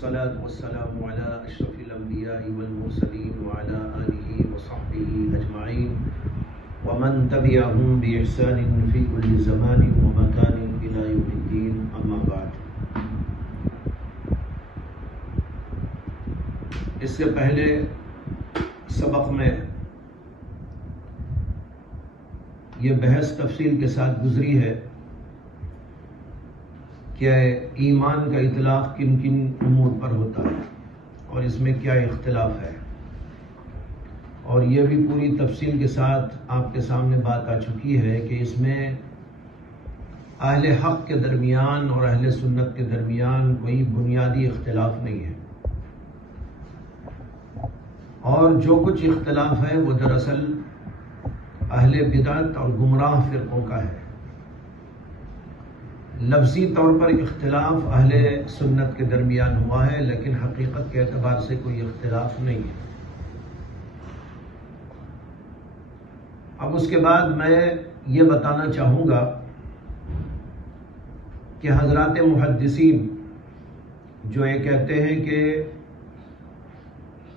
والصلاة والسلام على أشرف الأنبياء والمرسلين وعلى آله وصحبه أجمعين ومن تبعهم بإحسان في كل زمان ومكان إلى يوم الدين أما بعد. اس سے پہلے سبق میں یہ بحث تفصیل کے ساتھ گزری ہے کہ ایمان کا اطلاق کن کن امور پر ہوتا ہے اور اس میں کیا اختلاف ہے، اور یہ بھی پوری تفصیل کے ساتھ آپ کے سامنے بات آ چکی ہے کہ اس میں اہل حق کے درمیان اور اہل سنت کے درمیان کوئی بنیادی اختلاف نہیں ہے، اور جو کچھ اختلاف ہے وہ دراصل اہل بدعت اور گمراہ فرقوں کا ہے. لفظی طور پر اختلاف اہل سنت کے درمیان ہوا ہے، لیکن حقیقت کے اعتبار سے کوئی اختلاف نہیں ہے. اب اس کے بعد میں یہ بتانا چاہوں گا کہ حضرات محدثین جو یہ کہتے ہیں کہ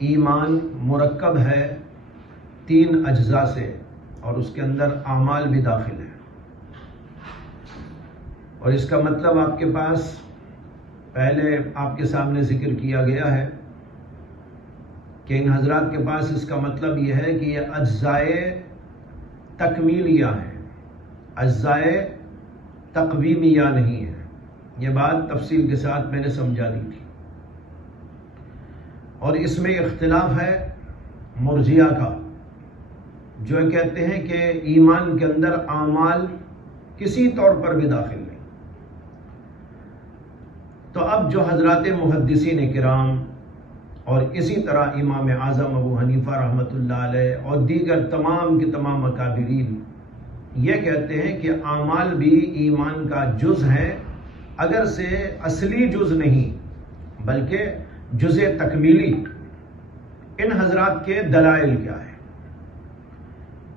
ایمان مرکب ہے 3 اجزاء سے اور اس کے اندر اعمال بھی داخل ہیں، اور اس کا مطلب آپ کے پاس پہلے آپ کے سامنے ذکر کیا گیا ہے کہ ان حضرات کے پاس اس کا مطلب یہ ہے کہ یہ اجزائے تکمیلیہ ہیں، اجزائے تقویمیہ نہیں ہے. یہ بات تفصیل کے ساتھ میں نے سمجھا دی تھی. اور اس میں اختلاف ہے مرجئہ کا، جو کہتے ہیں کہ ایمان کے اندر اعمال کسی طور پر بھی داخل نہیں. تو اب جو حضرات محدثین کرام اور اسی طرح امام اعظم ابو حنیفہ رحمۃ اللہ علیہ اور دیگر تمام کے تمام اکابرین یہ کہتے ہیں کہ اعمال بھی ایمان کا جز ہیں، اگر سے اصلی جز نہیں بلکہ جز تکمیلی. ان حضرات کے دلائل کیا ہے؟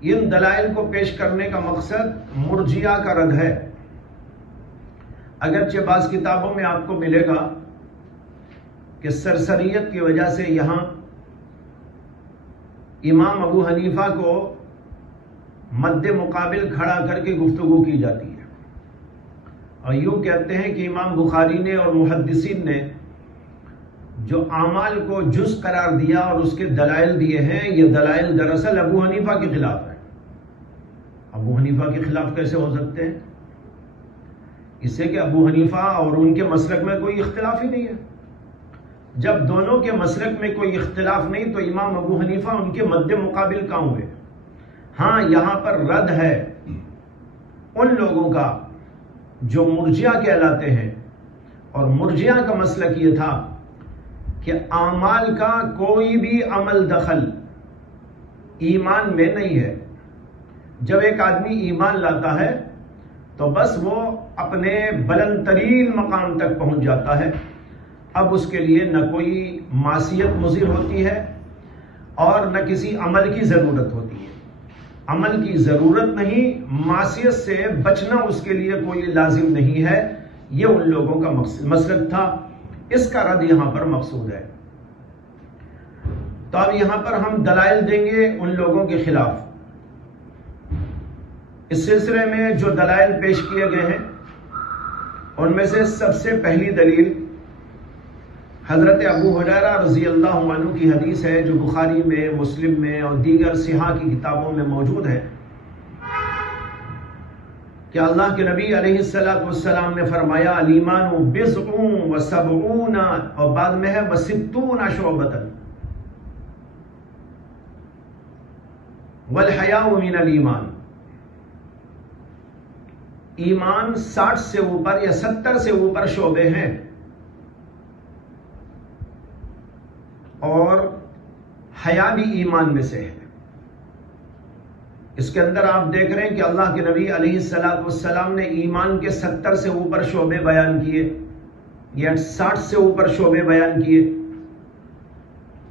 ان دلائل کو پیش کرنے کا مقصد مرجئہ کا رد ہے. اگرچہ بعض کتابوں میں آپ کو ملے گا کہ سرسریت کی وجہ سے یہاں امام ابو حنیفہ کو مد مقابل کھڑا کر کے گفتگو کی جاتی ہے، اور یوں کہتے ہیں کہ امام بخاری نے اور محدثین نے جو اعمال کو جز قرار دیا اور اس کے دلائل دیے ہیں، یہ دلائل دراصل ابو حنیفہ کے خلاف ہے. ابو حنیفہ کے خلاف کیسے ہو سکتے ہیں؟ اس سے کہ ابو حنیفہ اور ان کے مسلک میں کوئی اختلاف ہی نہیں ہے. جب دونوں کے مسلک میں کوئی اختلاف نہیں تو امام ابو حنیفہ ان کے مد مقابل کہاں ہوئے؟ ہاں، یہاں پر رد ہے ان لوگوں کا جو مرجئہ کہلاتے ہیں، اور مرجئہ کا مسلک یہ تھا کہ اعمال کا کوئی بھی عمل دخل ایمان میں نہیں ہے. جب ایک آدمی ایمان لاتا ہے تو بس وہ اپنے بلند ترین مقام تک پہنچ جاتا ہے. اب اس کے لیے نہ کوئی معصیت مضر ہوتی ہے اور نہ کسی عمل کی ضرورت ہوتی ہے. عمل کی ضرورت نہیں، معصیت سے بچنا اس کے لیے کوئی لازم نہیں ہے. یہ ان لوگوں کا مسلک تھا. اس کا رد یہاں پر مقصود ہے. تو اب یہاں پر ہم دلائل دیں گے ان لوگوں کے خلاف. اس سلسلے میں جو دلائل پیش کیے گئے ہیں ان میں سے سب سے پہلی دلیل حضرت ابو ہریرہ رضی اللہ عنہ کی حدیث ہے، جو بخاری میں، مسلم میں اور دیگر صحاح کی کتابوں میں موجود ہے کہ اللہ کے نبی علیہ السلام نے فرمایا الایمان بضع و سبعون، اور بعد میں ہے وستون شعبۃ، والحیاء من الایمان. ایمان 60 سے اوپر یا 70 سے اوپر شعبے ہیں، اور حیا بھی ایمان میں سے ہے. اس کے اندر آپ دیکھ رہے ہیں کہ اللہ کے نبی علیہ السلام نے ایمان کے 70 سے اوپر شعبے بیان کیے یا 60 سے اوپر شعبے بیان کیے.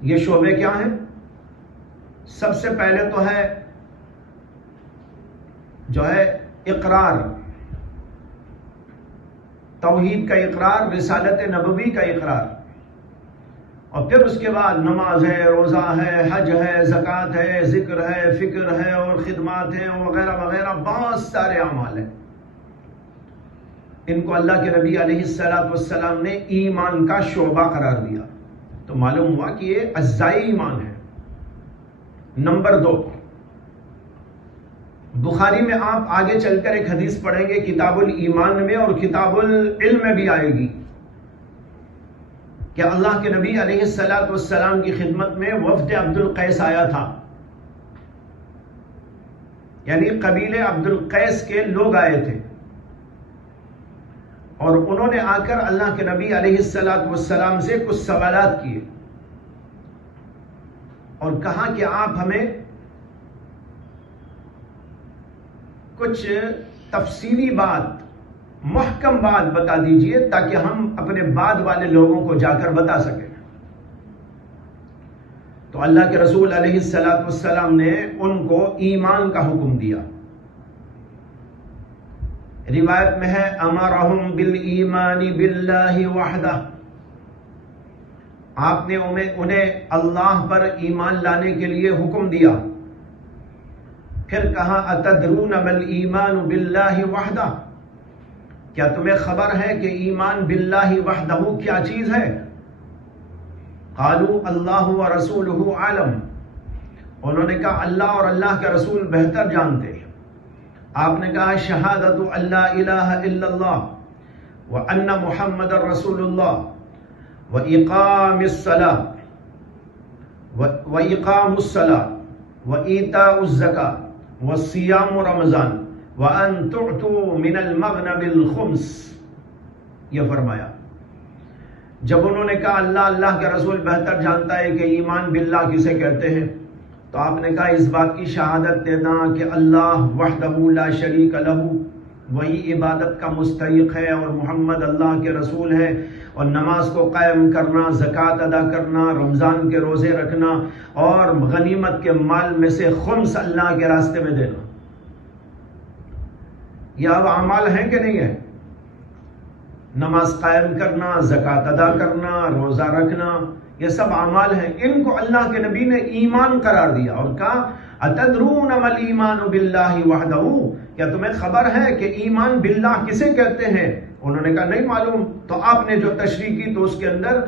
یہ شعبے کیا ہیں؟ سب سے پہلے تو ہے جو ہے اقرار، توحید کا اقرار، رسالت نبوی کا اقرار. اور پھر اس کے بعد نماز ہے، روزہ ہے، حج ہے، زکوٰۃ ہے، ذکر ہے، فکر ہے اور خدمات ہیں وغیرہ وغیرہ، بہت سارے اعمال ہیں۔ ان کو اللہ کے نبی علیہ السلام نے ایمان کا شعبہ قرار دیا، تو معلوم ہوا کہ یہ اجزائی ایمان ہے۔ نمبر 2، بخاری میں آپ آگے چل کر ایک حدیث پڑھیں گے کتاب الایمان میں، اور کتاب العلم میں بھی آئے گی، کہ اللہ کے نبی علیہ السلام کی خدمت میں وفد عبد القیس آیا تھا، یعنی قبیلے عبد القیس کے لوگ آئے تھے، اور انہوں نے آ کر اللہ کے نبی علیہ السلام سے کچھ سوالات کیے اور کہا کہ آپ ہمیں کچھ تفصیلی بات، محکم بات بتا دیجئے تاکہ ہم اپنے بعد والے لوگوں کو جا کر بتا سکیں۔ تو اللہ کے رسول علیہ السلام نے ان کو ایمان کا حکم دیا۔ روایت میں ہے امرہم بالایمان باللہ وحدہ، آپ نے انہیں اللہ پر ایمان لانے کے لیے حکم دیا۔ پھر کہا اتدرون مل ایمان باللہ وحدہ، کیا تمہیں خبر ہے کہ ایمان باللہ وحدہ کیا چیز ہے؟ قالوا اللہ ورسولہ عالم، انہوں نے کہا اللہ اور اللہ کے رسول بہتر جانتے ہیں۔ آپ نے کہا شہادت ان لا الہ الا اللہ وان محمد رسول اللہ واقام الصلاۃ وایتاء الزکاۃ والصیام رمضان وان تعطوا من المغنم الخمس، یہ فرمایا۔ جب انہوں نے کہا اللہ کے رسول بہتر جانتا ہے کہ ایمان باللہ کسے کہتے ہیں، تو آپ نے کہا اس بات کی شہادت دینا کہ اللہ وحدہ لا شریک لہ وہی عبادت کا مستحق ہے، اور محمد اللہ کے رسول ہے، اور نماز کو قائم کرنا، زکوٰۃ ادا کرنا، رمضان کے روزے رکھنا، اور غنیمت کے مال میں سے خمس اللہ کے راستے میں دینا، یہ اب اعمال ہیں کہ نہیں ہے؟ نماز قائم کرنا، زکوٰۃ ادا کرنا، روزہ رکھنا، یہ سب اعمال ہیں۔ ان کو اللہ کے نبی نے ایمان قرار دیا اور کہا اتدرون مل ایمان باللہ وحدہ، کیا تمہیں خبر ہے کہ ایمان باللہ کسے کہتے ہیں؟ انہوں نے کہا نہیں معلوم۔ تو آپ نے جو تشریح کی تو اس کے اندر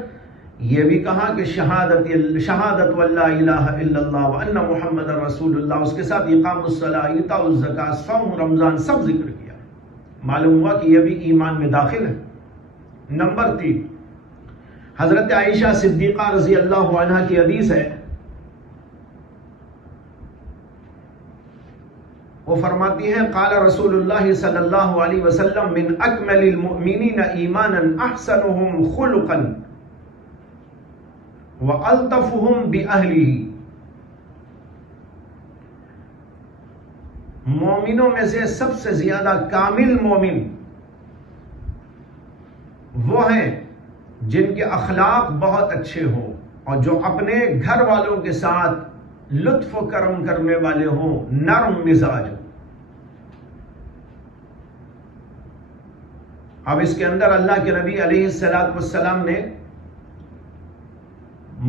یہ بھی کہا کہ شہادت واللہ الہ الا اللہ وان محمد رسول اللہ، اس کے ساتھ اقام الصلاۃ، ایتاء الزکاۃ، صوم رمضان سب ذکر کیا۔ معلوم ہوا کہ یہ بھی ایمان میں داخل ہے۔ نمبر 3، حضرت عائشہ صدیقہ رضی اللہ عنہا کی حدیث ہے، وہ فرماتی ہیں قال رسول اللہ صلی اللہ علیہ وسلم من اکمل المؤمنین ایمانا احسنهم خلقا والطفهم باہلہ، مومنوں میں سے سب سے زیادہ کامل مومن وہ ہیں جن کے اخلاق بہت اچھے ہوں اور جو اپنے گھر والوں کے ساتھ لطف و کرم کرنے والے ہوں، نرم مزاج۔ اب اس کے اندر اللہ کے نبی علیہ السلام نے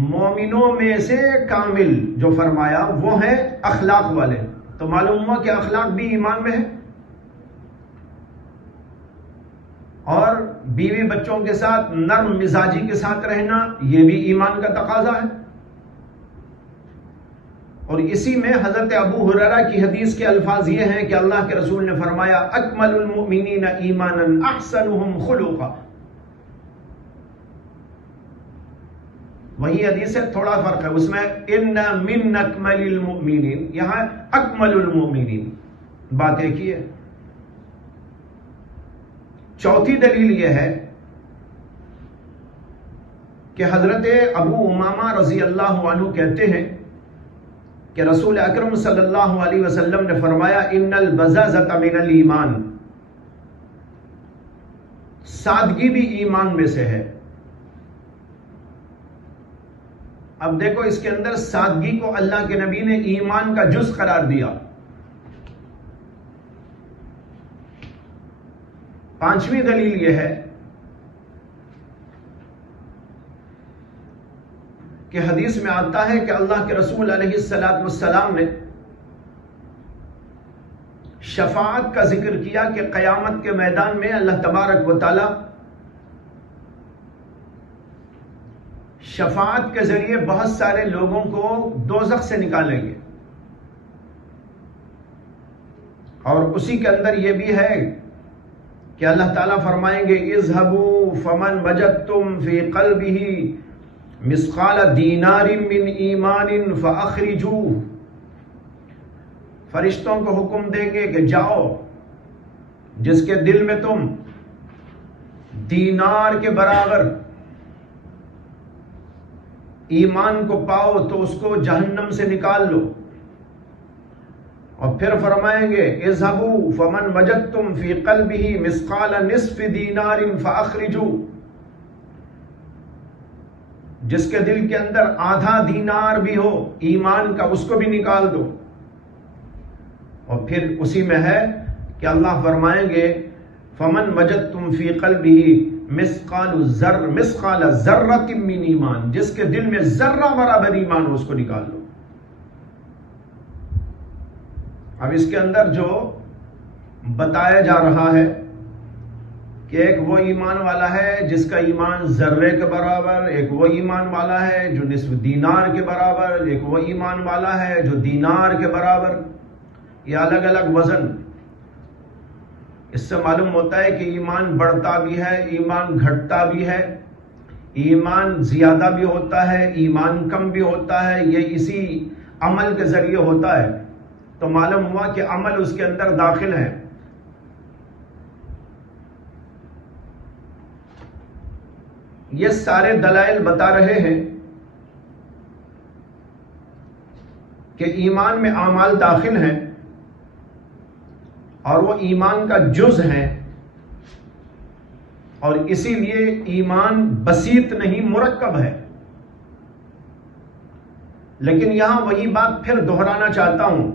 مومنوں میں سے کامل جو فرمایا وہ ہیں اخلاق والے، تو معلوم ہوا کہ اخلاق بھی ایمان میں ہے، اور بیوی بچوں کے ساتھ نرم مزاجی کے ساتھ رہنا یہ بھی ایمان کا تقاضا ہے۔ اور اسی میں حضرت ابو ہریرہ کی حدیث کے الفاظ یہ ہیں کہ اللہ کے رسول نے فرمایا اکمل المؤمنین ایمانا احسنهم خلقا، وہی حدیث ہے، تھوڑا فرق ہے، اس میں ان من اکمل المؤمنین، یہاں اکمل المؤمنین، بات ایک ہی ہے۔ چوتھی دلیل یہ ہے کہ حضرت ابو امامہ رضی اللہ عنہ کہتے ہیں کہ رسول اکرم صلی اللہ علیہ وسلم نے فرمایا ان البذاذۃ من الایمان، سادگی بھی ایمان میں سے ہے۔ اب دیکھو اس کے اندر سادگی کو اللہ کے نبی نے ایمان کا جز قرار دیا۔ پانچویں دلیل یہ ہے کہ حدیث میں آتا ہے کہ اللہ کے رسول علیہ السلام نے شفاعت کا ذکر کیا کہ قیامت کے میدان میں اللہ تبارک و تعالی شفاعت کے ذریعے بہت سارے لوگوں کو دوزخ سے نکالیں گے، اور اسی کے اندر یہ بھی ہے کہ اللہ تعالیٰ فرمائیں گے اذهبوا فمن وجدتم فی قلبہ مثقال دینار من ایمان فاخرجوه، فرشتوں کو حکم دیں گے کہ جاؤ، جس کے دل میں تم دینار کے برابر ایمان کو پاؤ تو اس کو جہنم سے نکال لو۔ اور پھر فرمائیں گے اذهبوا فمن وجدتم فی قلبہ مثقال نصف دینار فاخرجوه، جس کے دل کے اندر آدھا دینار بھی ہو ایمان کا، اس کو بھی نکال دو۔ اور پھر اسی میں ہے کہ اللہ فرمائیں گے فمن وجدتم فی قلبہ مثقال ذرۃ من ایمان، جس کے دل میں ذرہ برابر ایمان ہو اس کو نکال لو۔ اب اس کے اندر جو بتایا جا رہا ہے کہ ایک وہ ایمان والا ہے جس کا ایمان ذرے کے برابر، ایک وہ ایمان والا ہے جو نصف دینار کے برابر، ایک وہ ایمان والا ہے جو دینار کے برابر، یہ الگ الگ وزن۔ اس سے معلوم ہوتا ہے کہ ایمان بڑھتا بھی ہے، ایمان گھٹتا بھی ہے، ایمان زیادہ بھی ہوتا ہے، ایمان کم بھی ہوتا ہے، یہ اسی عمل کے ذریعے ہوتا ہے۔ تو معلوم ہوا کہ عمل اس کے اندر داخل ہے۔ یہ سارے دلائل بتا رہے ہیں کہ ایمان میں اعمال داخل ہیں اور وہ ایمان کا جز ہے، اور اسی لیے ایمان بسیط نہیں مرکب ہے۔ لیکن یہاں وہی بات پھر دہرانا چاہتا ہوں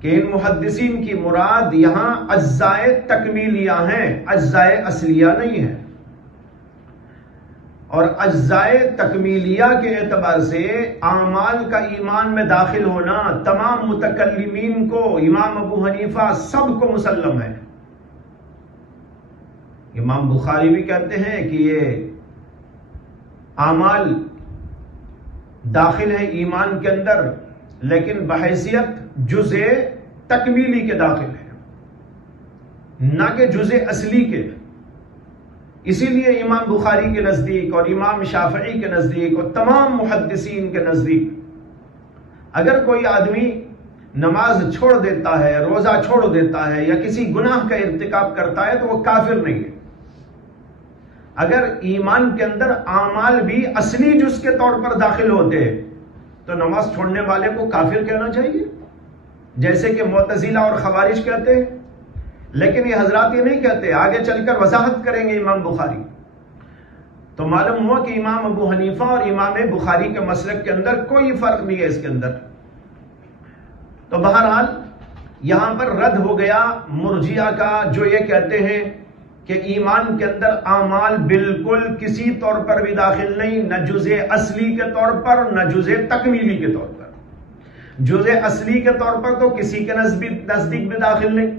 کہ ان محدثین کی مراد یہاں اجزائے تکمیلیہ ہیں، اجزائے اصلیہ نہیں ہیں۔ اور اجزائے تکمیلیہ کے اعتبار سے اعمال کا ایمان میں داخل ہونا تمام متکلمین کو، امام ابو حنیفہ سب کو مسلم ہے۔ امام بخاری بھی کہتے ہیں کہ یہ اعمال داخل ہے ایمان کے اندر، لیکن بحیثیت جزء تکمیلی کے داخل ہے، نہ کہ جزء اصلی کے۔ اسی لیے امام بخاری کے نزدیک اور امام شافعی کے نزدیک اور تمام محدثین کے نزدیک اگر کوئی آدمی نماز چھوڑ دیتا ہے، روزہ چھوڑ دیتا ہے، یا کسی گناہ کا ارتکاب کرتا ہے تو وہ کافر نہیں ہے۔ اگر ایمان کے اندر اعمال بھی اصلی جز کے طور پر داخل ہوتے ہیں تو نماز چھوڑنے والے کو کافر کہنا چاہیے، جیسے کہ معتزلہ اور خوارج کہتے ہیں۔ لیکن یہ حضرات یہ نہیں کہتے، آگے چل کر وضاحت کریں گے امام بخاری۔ تو معلوم ہوا کہ امام ابو حنیفہ اور امام بخاری کے مسلک کے اندر کوئی فرق نہیں ہے اس کے اندر۔ تو بہرحال یہاں پر رد ہو گیا مرجئہ کا، جو یہ کہتے ہیں کہ ایمان کے اندر اعمال بالکل کسی طور پر بھی داخل نہیں، نہ جزء اصلی کے طور پر نہ جزء تکمیلی کے طور پر۔ جزء اصلی کے طور پر تو کسی کے نزدیک بھی داخل نہیں،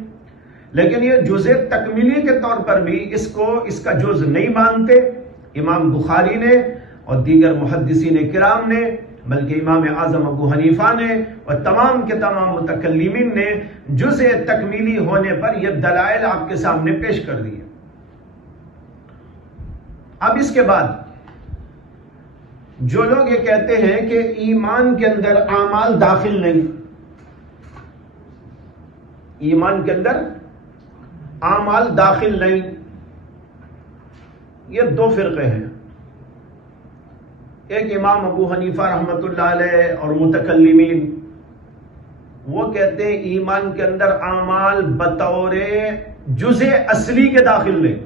لیکن یہ جزء تکمیلی کے طور پر بھی اس کا جز نہیں مانتے امام بخاری نے اور دیگر محدثین کرام نے، بلکہ امام اعظم ابو حنیفہ نے اور تمام کے تمام متکلمین نے جزء تکمیلی ہونے پر یہ دلائل آپ کے سامنے پیش کر دیے۔ اب اس کے بعد جو لوگ یہ کہتے ہیں کہ ایمان کے اندر اعمال داخل نہیں، ایمان کے اندر اعمال داخل نہیں، یہ دو فرقے ہیں۔ ایک امام ابو حنیفہ رحمۃ اللہ علیہ اور متکلمین، وہ کہتے ہیں ایمان کے اندر اعمال بطور جزء اصلی کے داخل نہیں،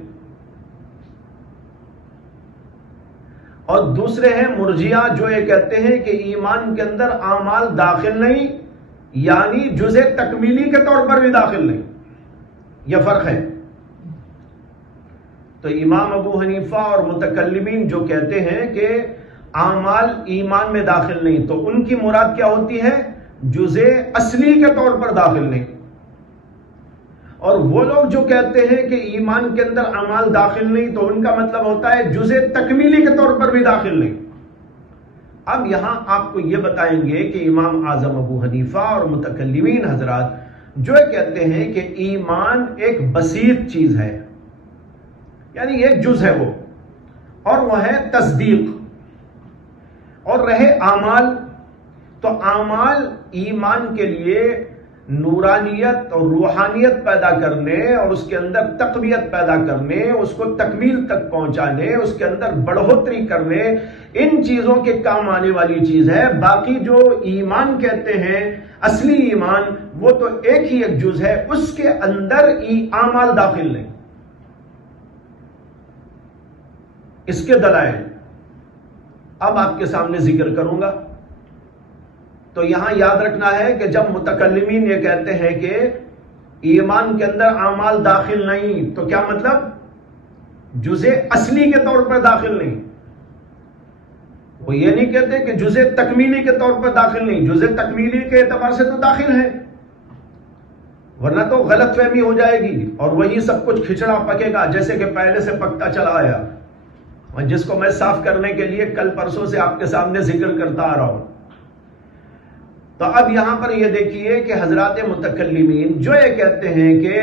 اور دوسرے ہیں مرجئہ جو یہ کہتے ہیں کہ ایمان کے اندر اعمال داخل نہیں، یعنی جزء تکمیلی کے طور پر بھی داخل نہیں۔ یہ فرق ہے۔ تو امام ابو حنیفہ اور متکلمین جو کہتے ہیں کہ اعمال ایمان میں داخل نہیں، تو ان کی مراد کیا ہوتی ہے؟ جزء اصلی کے طور پر داخل نہیں۔ اور وہ لوگ جو کہتے ہیں کہ ایمان کے اندر اعمال داخل نہیں، تو ان کا مطلب ہوتا ہے جزء تکمیلی کے طور پر بھی داخل نہیں۔ اب یہاں آپ کو یہ بتائیں گے کہ امام اعظم ابو حنیفہ اور متکلمین حضرات جو کہتے ہیں کہ ایمان ایک بسیط چیز ہے، یعنی ایک جز ہے وہ، اور وہ ہے تصدیق، اور رہے اعمال، تو اعمال ایمان کے لیے نورانیت اور روحانیت پیدا کرنے اور اس کے اندر تقویت پیدا کرنے، اس کو تکمیل تک پہنچانے، اس کے اندر بڑھوتری کرنے، ان چیزوں کے کام آنے والی چیز ہے۔ باقی جو ایمان کہتے ہیں اصلی ایمان، وہ تو ایک ہی ایک جز ہے، اس کے اندر اعمال داخل نہیں۔ اس کے دلائل اب آپ کے سامنے ذکر کروں گا۔ تو یہاں یاد رکھنا ہے کہ جب متکلمین یہ کہتے ہیں کہ ایمان کے اندر اعمال داخل نہیں، تو کیا مطلب؟ جزء اصلی کے طور پر داخل نہیں۔ وہ یہ نہیں کہتے کہ جزء تکمیلی کے طور پر داخل نہیں، جزء تکمیلی کے اعتبار سے تو داخل ہے، ورنہ تو غلط فہمی ہو جائے گی اور وہی سب کچھ کھچڑا پکے گا جیسے کہ پہلے سے پکتا چلا آیا، اور جس کو میں صاف کرنے کے لیے کل پرسوں سے آپ کے سامنے ذکر کرتا آ رہا ہوں۔ تو اب یہاں پر یہ دیکھیے کہ حضرات متکلمین جو یہ کہتے ہیں کہ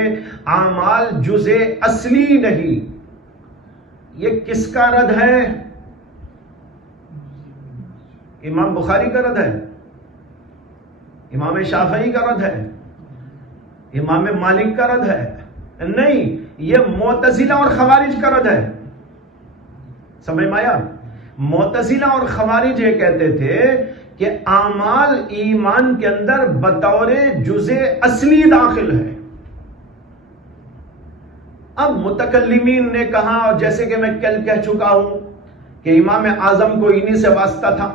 اعمال جزء اصلی نہیں، یہ کس کا رد ہے؟ امام بخاری کا رد ہے، امام شافعی کا رد ہے، امام مالک کا رد ہے؟ نہیں، یہ معتزلہ اور خوارج کا رد ہے۔ سمجھ میں آیا؟ معتزلہ اور خوارج یہ کہتے تھے کہ اعمال ایمان کے اندر بطور جزء اصلی داخل ہے۔ اب متکلمین نے کہا، اور جیسے کہ میں کل کہہ چکا ہوں کہ امام اعظم کو انہی سے واسطہ تھا،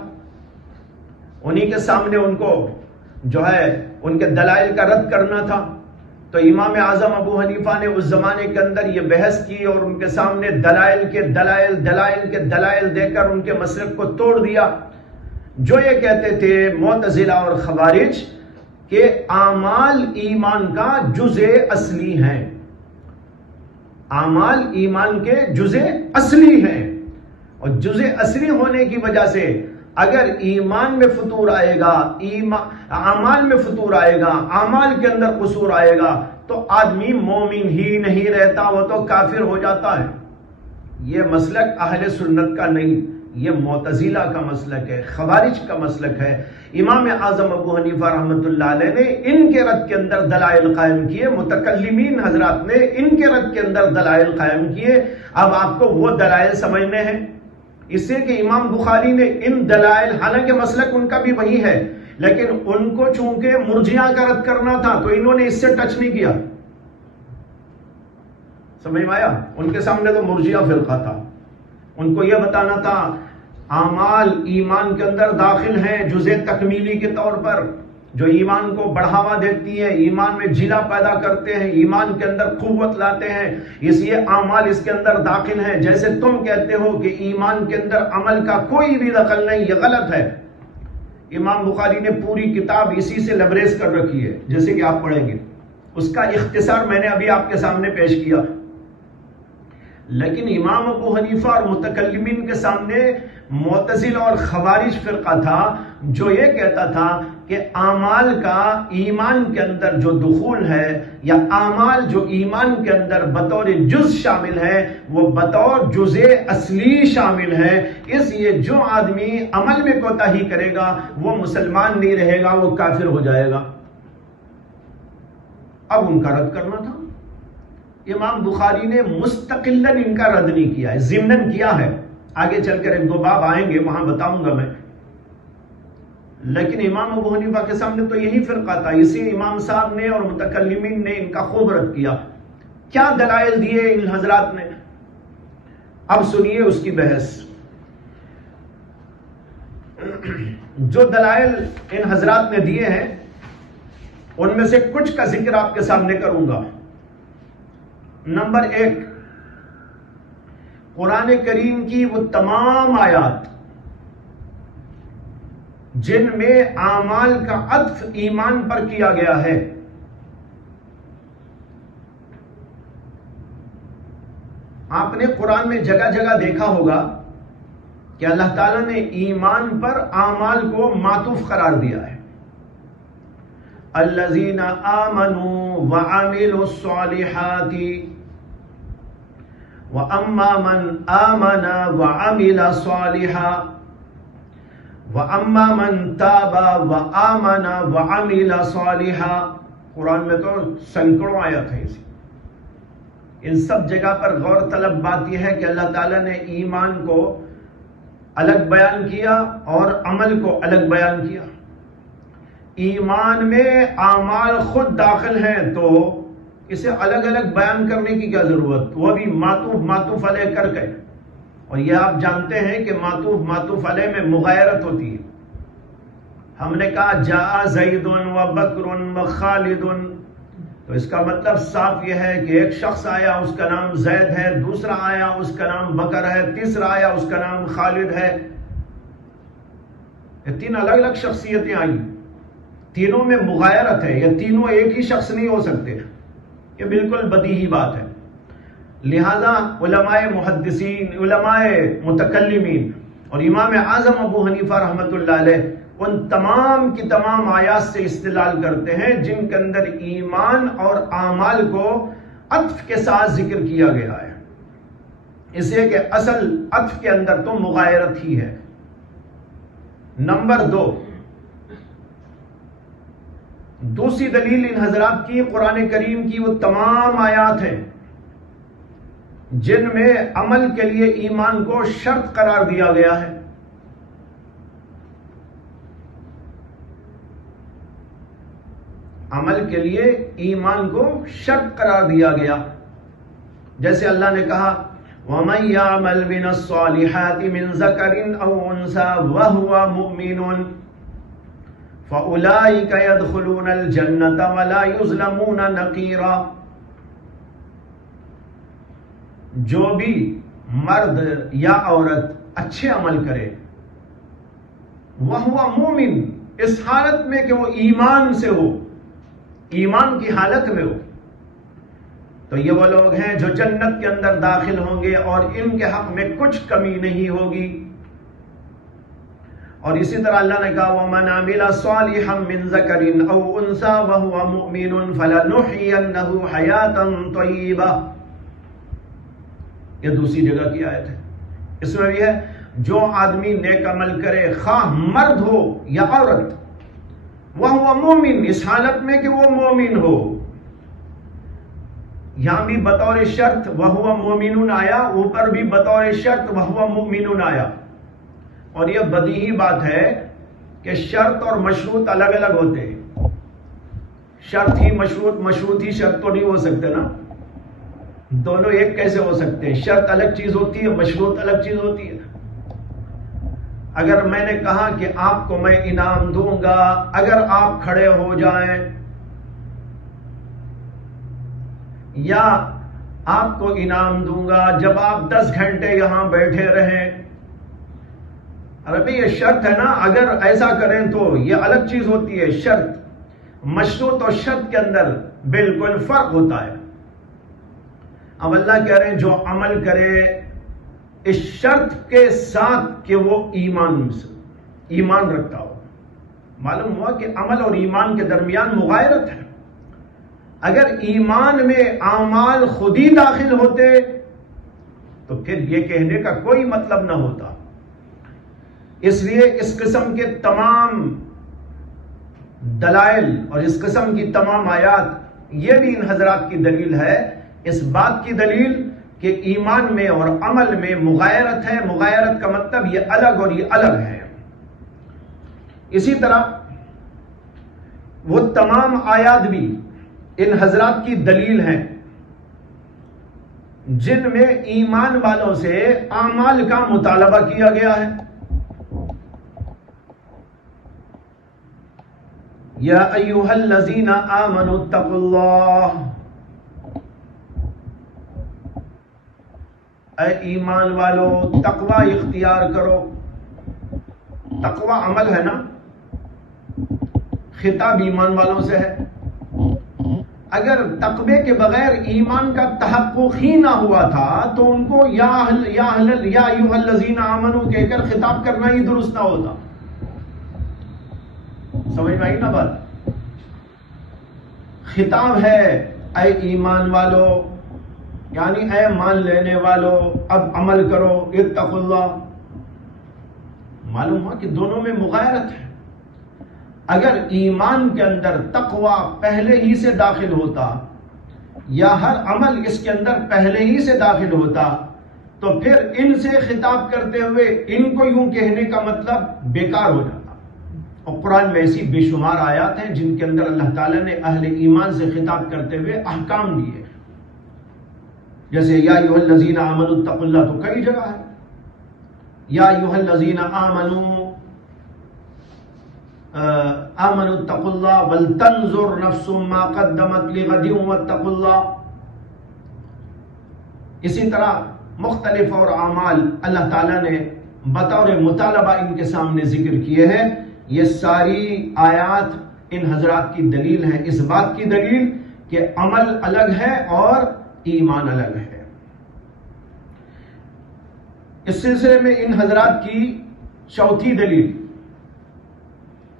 انہی کے سامنے ان کو جو ہے ان کے دلائل کا رد کرنا تھا، تو امام اعظم ابو حنیفہ نے اس زمانے کے اندر یہ بحث کی اور ان کے سامنے دلائل کے دلائل دے کر ان کے مسلک کو توڑ دیا۔ جو یہ کہتے تھے معتزلہ اور خوارج کہ اعمال ایمان کا جزء اصلی ہیں، اعمال ایمان کے جزء اصلی ہیں، اور جزء اصلی ہونے کی وجہ سے اگر ایمان میں فطور آئے گا، اعمال میں فطور آئے گا، اعمال کے اندر قصور آئے گا، تو آدمی مومن ہی نہیں رہتا، وہ تو کافر ہو جاتا ہے۔ یہ مسلک اہل سنت کا نہیں، یہ معتزلہ کا مسلک ہے، خوارج کا مسلک ہے۔ امام اعظم ابو حنیفہ رحمۃ اللہ علیہ نے ان کے رد کے اندر دلائل قائم کیے، متکلمین حضرات نے ان کے رد کے اندر دلائل قائم کیے۔ اب آپ کو وہ دلائل سمجھنے ہیں، اس سے کہ امام بخاری نے ان دلائل، حالانکہ مسلک ان کا بھی وہی ہے، لیکن ان کو چونکہ مرجئہ کا رد کرنا تھا تو انہوں نے اس سے ٹچ نہیں کیا۔ سمجھ میں آیا؟ ان کے سامنے تو مرجئہ فرقہ تھا، ان کو یہ بتانا تھا اعمال ایمان کے اندر داخل ہیں جزء تکمیلی کے طور پر، جو ایمان کو بڑھاوا دیتی ہے، ایمان میں جلا پیدا کرتے ہیں، ایمان کے اندر قوت لاتے ہیں، اس لیے اعمال اس کے اندر داخل ہیں۔ جیسے تم کہتے ہو کہ ایمان کے اندر عمل کا کوئی بھی دخل نہیں، یہ غلط ہے۔ امام بخاری نے پوری کتاب اسی سے لبریز کر رکھی ہے، جیسے کہ آپ پڑھیں گے، اس کا اختصار میں نے ابھی آپ کے سامنے پیش کیا۔ لیکن امام ابو حنیفہ اور متکلمین کے سامنے معتزلہ اور خوارج فرقہ تھا جو یہ کہتا تھا کہ اعمال کا ایمان کے اندر جو دخول ہے، یا اعمال جو ایمان کے اندر بطور جز شامل ہے، وہ بطور جزء اصلی شامل ہے، اس لیے جو آدمی عمل میں کوتاہی کرے گا وہ مسلمان نہیں رہے گا، وہ کافر ہو جائے گا۔ اب ان کا رد کرنا تھا۔ امام بخاری نے مستقلاً ان کا رد نہیں کیا ہے، ضمناً کیا ہے، آگے چل کر ایک دو باب آئیں گے وہاں بتاؤں گا میں۔ لیکن امام ابو حنیفہ کے سامنے تو یہی فرقہ تھا، اسی امام صاحب نے اور متکلمین نے ان کا خوب رد کیا۔ کیا دلائل دیے ان حضرات نے؟ اب سنیے اس کی بحث۔ جو دلائل ان حضرات نے دیے ہیں ان میں سے کچھ کا ذکر آپ کے سامنے کروں گا۔ نمبر 1، قرآن کریم کی وہ تمام آیات جن میں اعمال کا عطف ایمان پر کیا گیا ہے. آپ نے قرآن میں جگہ جگہ دیکھا ہوگا کہ اللہ تعالیٰ نے ایمان پر اعمال کو معطوف قرار دیا ہے. الذین آمنوا وعملوا الصالحات وَأَمَّا مَنْ آمَنَ وَعَمِلَ صَالِحًا وَأَمَّا مَنْ تَابَ وَآمَنَ وَعَمِلَ صَالِحًا. قرآن میں تو سینکڑوں آیات ہیں اسی. ان سب جگہ پر غور طلب بات یہ ہے کہ اللہ تعالیٰ نے ایمان کو الگ بیان کیا اور عمل کو الگ بیان کیا. ایمان میں اعمال خود داخل ہیں تو اسے الگ الگ بیان کرنے کی کیا ضرورت, وہ بھی معطوف علیہ کر کے. اور یہ آپ جانتے ہیں کہ معطوف علیہ میں مغایرت ہوتی ہے. ہم نے کہا جاء زید و بکر و خالد, تو اس کا مطلب صاف یہ ہے کہ ایک شخص آیا اس کا نام زید ہے, دوسرا آیا اس کا نام بکر ہے, تیسرا آیا اس کا نام خالد ہے. یہ تین الگ الگ شخصیتیں آئیں, تینوں میں مغایرت ہے. یہ تینوں ایک ہی شخص نہیں ہو سکتے, یہ بالکل بدیہی بات ہے. لہذا علماء محدثین, علماء متکلمین اور امام اعظم ابو حنیفہ رحمۃ اللہ علیہ ان تمام کی تمام آیات سے استدلال کرتے ہیں جن کے اندر ایمان اور اعمال کو عطف کے ساتھ ذکر کیا گیا ہے, اس لیے کہ اصل عطف کے اندر تو مغایرت ہی ہے. نمبر 2, دوسری دلیل ان حضرات کی قرآن کریم کی وہ تمام آیات ہیں جن میں عمل کے لیے ایمان کو شرط قرار دیا گیا ہے. عمل کے لیے ایمان کو شرط قرار دیا گیا. جیسے اللہ نے کہا وَمَن يَعْمَلْ مِنَ الصَّالِحَاتِ مِن ذَكَرٍ أَوْ أُنثَىٰ وَهُوَ مُؤْمِنٌ فَأُولَٰئِكَ يَدْخُلُونَ الْجَنَّةَ وَلَا يُظْلَمُونَ نَقِيرًا. جو بھی مرد یا عورت اچھے عمل کرے وَهُوَ مُؤْمِن, اس حالت میں کہ وہ ایمان سے ہو, ایمان کی حالت میں ہو, تو یہ وہ لوگ ہیں جو جنت کے اندر داخل ہوں گے اور ان کے حق میں کچھ کمی نہیں ہوگی. اور اسی طرح اللہ نے کہا وَمَنْ عَمِلَ صَالِحًا مِّن ذَكَرٍ أَوْ أُنثَىٰ وَهُوَ مُؤْمِنٌ فَلَنُحْيِيَنَّهُ حَيَاةً طَيِّبَةً. یہ دوسری جگہ کی آیت ہے. اس میں بھی ہے جو آدمی نیک عمل کرے خواہ مرد ہو یا عورت وَهُوَ مُؤْمِن, اس حالت میں کہ وہ مومن ہو. یہاں بھی بطور شرط وَهُوَ مُؤْمِنٌ آیا, اوپر بھی بطور شرط وَهُوَ مُؤْمِنٌ آیا. اور یہ بدیہی بات ہے کہ شرط اور مشروط الگ الگ ہوتے ہیں. شرط ہی مشروط, مشروط ہی شرط تو نہیں ہو سکتے نا, دونوں ایک کیسے ہو سکتے ہیں؟ شرط الگ چیز ہوتی ہے, مشروط الگ چیز ہوتی ہے. اگر میں نے کہا کہ آپ کو میں انعام دوں گا اگر آپ کھڑے ہو جائیں, یا آپ کو انعام دوں گا جب آپ 10 گھنٹے یہاں بیٹھے رہیں, ارے بھئی یہ شرط ہے نا, اگر ایسا کریں تو یہ الگ چیز ہوتی ہے. شرط, مشروط اور شرط کے اندر بالکل فرق ہوتا ہے. اب اللہ کہہ رہے ہیں جو عمل کرے اس شرط کے ساتھ کہ وہ ایمان رکھتا ہو. معلوم ہوا کہ عمل اور ایمان کے درمیان مغایرت ہے. اگر ایمان میں اعمال خود ہی داخل ہوتے تو پھر یہ کہنے کا کوئی مطلب نہ ہوتا. اس لیے اس قسم کے تمام دلائل اور اس قسم کی تمام آیات یہ بھی ان حضرات کی دلیل ہے, اس بات کی دلیل کہ ایمان میں اور عمل میں مغایرت ہے. مغایرت کا مطلب یہ الگ اور یہ الگ ہے. اسی طرح وہ تمام آیات بھی ان حضرات کی دلیل ہیں جن میں ایمان والوں سے اعمال کا مطالبہ کیا گیا ہے. یا ایھا الذین آمنوا اتقوا اللہ, اے ایمان والو تقوی اختیار کرو. تقوی عمل ہے نا, خطاب ایمان والوں سے ہے. اگر تقوی کے بغیر ایمان کا تحقق ہی نہ ہوا تھا تو ان کو یا ایھا الذین آمنوا کہہ کر خطاب کرنا ہی درست نہ ہوتا. سمجھ میں آئی نا بات؟ خطاب ہے اے ایمان والو، یعنی اے مان لینے والو اب عمل کرو، اتقوا اللہ. معلوم ہوا کہ دونوں میں مغایرت ہے. اگر ایمان کے اندر تقوی پہلے ہی سے داخل ہوتا یا ہر عمل اس کے اندر پہلے ہی سے داخل ہوتا تو پھر ان سے خطاب کرتے ہوئے ان کو یوں کہنے کا مطلب بیکار ہو جاتا. اور قرآن میں ایسی بے شمار آیات ہیں جن کے اندر اللہ تعالیٰ نے اہل ایمان سے خطاب کرتے ہوئے احکام دیے، جیسے یا ایھا الذین آمنوا اتقوا اللہ تو کئی جگہ ہے. یا ایھا الذین آمنوا اتقوا اللہ ولتنظر نفس ما قدمت لغد واتقوا اللہ. اسی طرح مختلف اور اعمال اللہ تعالیٰ نے بطور مطالبہ ان کے سامنے ذکر کیے ہیں. یہ ساری آیات ان حضرات کی دلیل ہے، اس بات کی دلیل کہ عمل الگ ہے اور ایمان الگ ہے. اس سلسلے میں ان حضرات کی چوتھی دلیل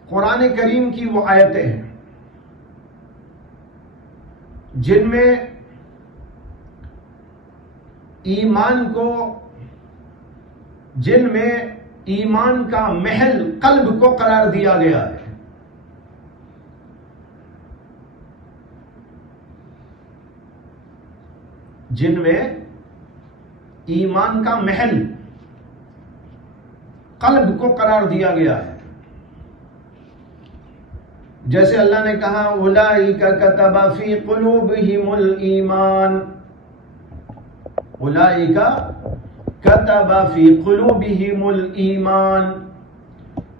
قرآن کریم کی وہ آیتیں ہیں جن میں ایمان کا محل قلب کو قرار دیا گیا ہے. جن میں ایمان کا محل قلب کو قرار دیا گیا ہے. جیسے اللہ نے کہا اولئک کتب فی قلوبہم الایمان، اولئک کتب فی قلوبہم الایمان،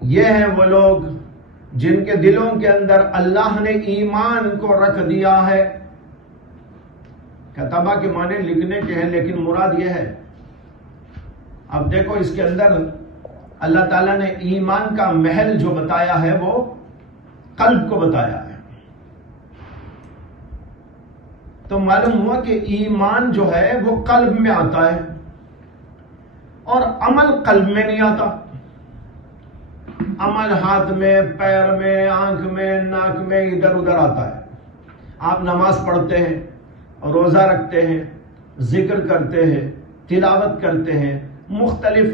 یہ ہیں وہ لوگ جن کے دلوں کے اندر اللہ نے ایمان کو رکھ دیا ہے. کتبہ کے معنی لکھنے کے ہیں، لیکن مراد یہ ہے، اب دیکھو اس کے اندر اللہ تعالیٰ نے ایمان کا محل جو بتایا ہے وہ قلب کو بتایا ہے. تو معلوم ہوا کہ ایمان جو ہے وہ قلب میں آتا ہے اور عمل قلب میں نہیں آتا. عمل ہاتھ میں، پیر میں، آنکھ میں، ناک میں، ادھر ادھر آتا ہے. آپ نماز پڑھتے ہیں، روزہ رکھتے ہیں، ذکر کرتے ہیں، تلاوت کرتے ہیں، مختلف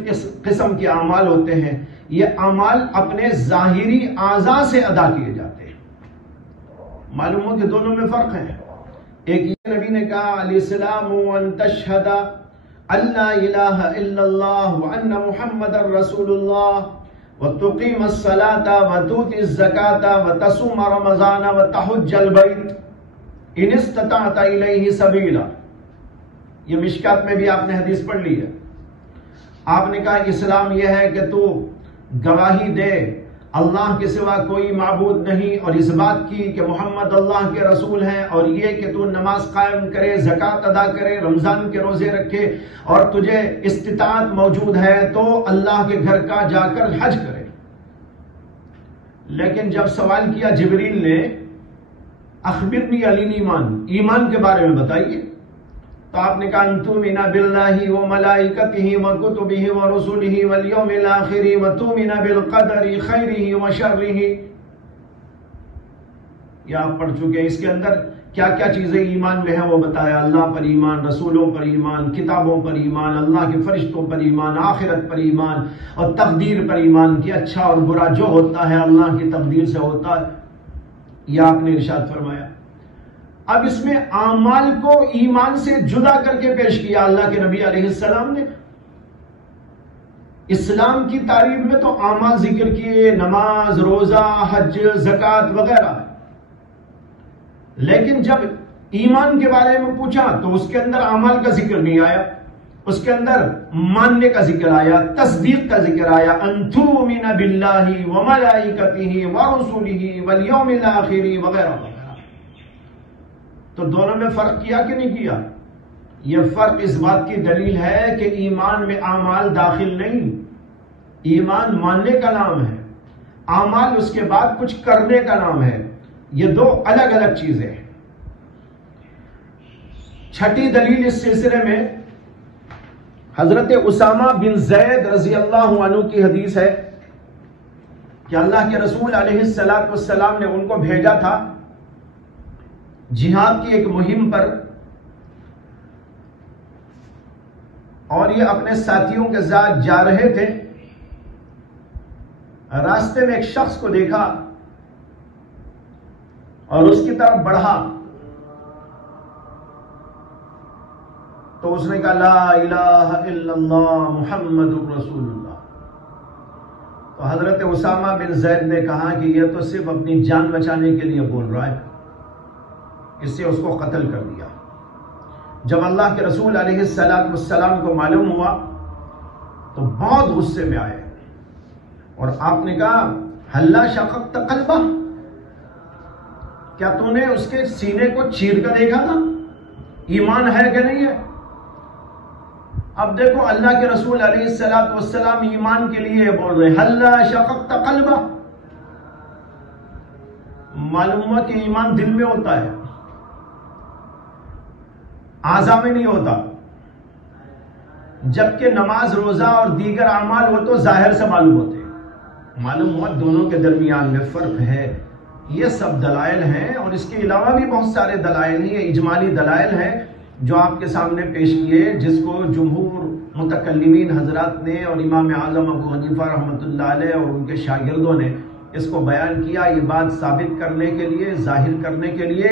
قسم کے اعمال ہوتے ہیں. یہ اعمال اپنے ظاہری اعضاء سے ادا کیے جاتے ہیں. معلوم ہو کہ دونوں میں فرق ہے. ایک یہ نبی نے کہا الاسلام ان تشہد ان لا الہ الا اللہ وان محمد رسول اللہ وتقیم الصلاة وتؤتی الزکاة وتصوم رمضان وتحج البیت ان استطعت الیہ سبیلا. یہ مشکات میں بھی آپ نے حدیث پڑھ لی ہے. آپ نے کہا اسلام یہ ہے کہ تو گواہی دے اللہ کے سوا کوئی معبود نہیں، اور اس بات کی کہ محمد اللہ کے رسول ہیں، اور یہ کہ تو نماز قائم کرے، زکوٰۃ ادا کرے، رمضان کے روزے رکھے، اور تجھے استطاعت موجود ہے تو اللہ کے گھر کا جا کر حج کرے. لیکن جب سوال کیا جبریل نے اخبرنی عن الایمان، ایمان کے بارے میں بتائیے، تو آپ نے کہا ان تؤمن باللہ وملائکتہ وکتبہ ورسلہ والیوم الآخر وتؤمن بالقدر خیرہ وشرہ. یہ آپ پڑھ چکے ہیں. اس کے اندر کیا کیا چیزیں ایمان میں ہیں وہ بتایا. اللہ پر ایمان، رسولوں پر ایمان، کتابوں پر ایمان، اللہ کے فرشتوں پر ایمان، آخرت پر ایمان، اور تقدیر پر ایمان کہ اچھا اور برا جو ہوتا ہے اللہ کی تقدیر سے ہوتا ہے. یہ آپ نے ارشاد فرمایا. اب اس میں اعمال کو ایمان سے جدا کر کے پیش کیا اللہ کے نبی علیہ السلام نے. اسلام کی تعریف میں تو اعمال ذکر کیے، نماز، روزہ، حج، زکوٰۃ وغیرہ، لیکن جب ایمان کے بارے میں پوچھا تو اس کے اندر اعمال کا ذکر نہیں آیا. اس کے اندر ماننے کا ذکر آیا، تصدیق کا ذکر آیا. ان تؤمن باللہ وملائکتہ ورسلہ والیوم الآخر وغیرہ. تو دونوں میں فرق کیا کہ نہیں کیا؟ یہ فرق اس بات کی دلیل ہے کہ ایمان میں اعمال داخل نہیں. ایمان ماننے کا نام ہے، اعمال اس کے بعد کچھ کرنے کا نام ہے. یہ دو الگ الگ چیزیں ہیں. چھٹی دلیل اس سلسلے میں حضرت اسامہ بن زید رضی اللہ عنہ کی حدیث ہے کہ اللہ کے رسول علیہ السلام نے ان کو بھیجا تھا جہاد کی ایک مہم پر، اور یہ اپنے ساتھیوں کے ساتھ جا رہے تھے. راستے میں ایک شخص کو دیکھا اور اس کی طرف بڑھا تو اس نے کہا لا الہ الا اللہ محمد رسول اللہ. تو حضرت اسامہ بن زید نے کہا کہ یہ تو صرف اپنی جان بچانے کے لیے بول رہا ہے. اس سے اس کو قتل کر دیا. جب اللہ کے رسول علیہ السلام کو معلوم ہوا تو بہت غصے میں آئے اور آپ نے کہا ہلا شققت قلبہ، کیا تو نے اس کے سینے کو چیر کر دیکھا تھا؟ ایمان ہے کہ نہیں ہے؟ اب دیکھو اللہ کے رسول علیہ السلام ایمان کے لیے بول رہے ہلا شققت قلبہ. معلوم ہوا کہ ایمان دل میں ہوتا ہے، اعضاء میں نہیں ہوتا. جبکہ نماز، روزہ اور دیگر اعمال وہ تو ظاہر سے معلوم ہوتے ہیں. معلوم ہوا دونوں کے درمیان میں فرق ہے. یہ سب دلائل ہیں اور اس کے علاوہ بھی بہت سارے دلائل ہیں. یہ اجمالی دلائل ہیں جو آپ کے سامنے پیش کیے، جس کو جمہور متکلمین حضرات نے اور امام اعظم ابو حنیفہ رحمۃ اللہ علیہ اور ان کے شاگردوں نے اس کو بیان کیا، یہ بات ثابت کرنے کے لیے، ظاہر کرنے کے لیے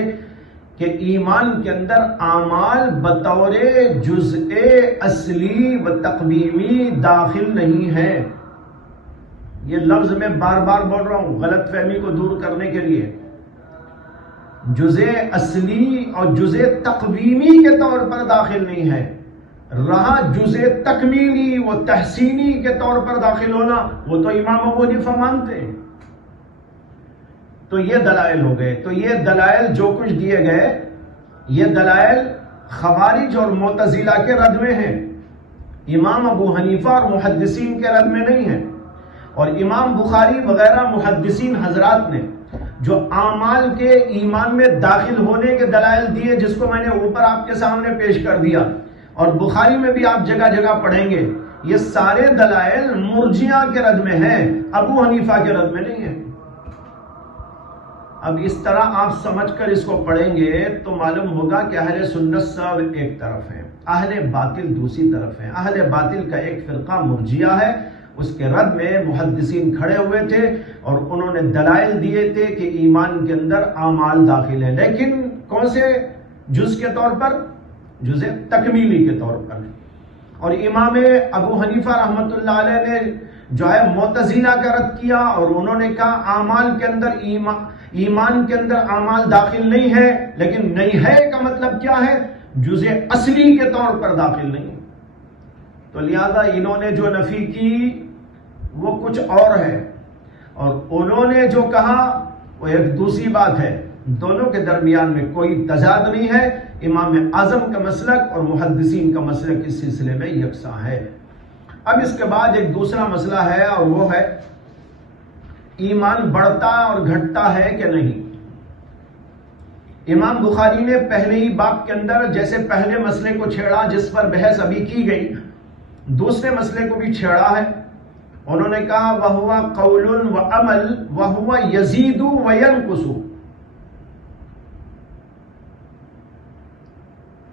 کہ ایمان کے اندر اعمال بطور جزء اصلی و تقویمی داخل نہیں ہے. یہ لفظ میں بار بار بول رہا ہوں غلط فہمی کو دور کرنے کے لیے. جزء اصلی اور جزء تقویمی کے طور پر داخل نہیں ہے. رہا جزء تکمیلی و تحسینی کے طور پر داخل ہونا، وہ تو امام ابو حنیفہ مانتے ہیں. تو یہ دلائل ہو گئے. تو یہ دلائل جو کچھ دیے گئے، یہ دلائل خوارج اور معتزلہ کے رد میں ہیں. امام ابو حنیفہ اور محدثین کے رد میں نہیں ہیں. اور امام بخاری وغیرہ محدثین حضرات نے جو اعمال کے ایمان میں داخل ہونے کے دلائل دیے، جس کو میں نے اوپر آپ کے سامنے پیش کر دیا، اور بخاری میں بھی آپ جگہ جگہ پڑھیں گے، یہ سارے دلائل مرجئہ کے رد میں ہیں، ابو حنیفہ کے رد میں نہیں ہیں. اب اس طرح آپ سمجھ کر اس کو پڑھیں گے تو معلوم ہوگا کہ اہل سنت سب ایک طرف ہیں، اہل باطل دوسری طرف ہیں. اہل باطل کا ایک فرقہ مرجئہ ہے، اس کے رد میں محدثین کھڑے ہوئے تھے اور انہوں نے دلائل دیے تھے کہ ایمان کے اندر اعمال داخل ہیں، لیکن کون سے جز کے طور پر؟ جز تکمیلی کے طور پر. اور امام ابو حنیفہ رحمۃ اللہ علیہ نے جو ہے معتزلہ کا رد کیا اور انہوں نے کہا اعمال کے اندر ایمان کے اندر اعمال داخل نہیں ہے. لیکن نہیں ہے کا مطلب کیا ہے؟ جز اصلی کے طور پر داخل نہیں. تو لہذا انہوں نے جو نفی کی وہ کچھ اور ہے اور انہوں نے جو کہا وہ ایک دوسری بات ہے. دونوں کے درمیان میں کوئی تضاد نہیں ہے. امام اعظم کا مسلک اور محدثین کا مسلک اس سلسلے میں یکساں ہے. اب اس کے بعد ایک دوسرا مسئلہ ہے اور وہ ہے ایمان بڑھتا اور گھٹتا ہے کہ نہیں. امام بخاری نے پہلے ہی باب کے اندر جیسے پہلے مسئلے کو چھیڑا جس پر بحث ابھی کی گئی، دوسرے مسئلے کو بھی چھیڑا ہے. انہوں نے کہا وَهُوَ قَوْلٌ وَعَمَلٌ وَهُوَ يَزِيدُ وَيَنْقُصُ.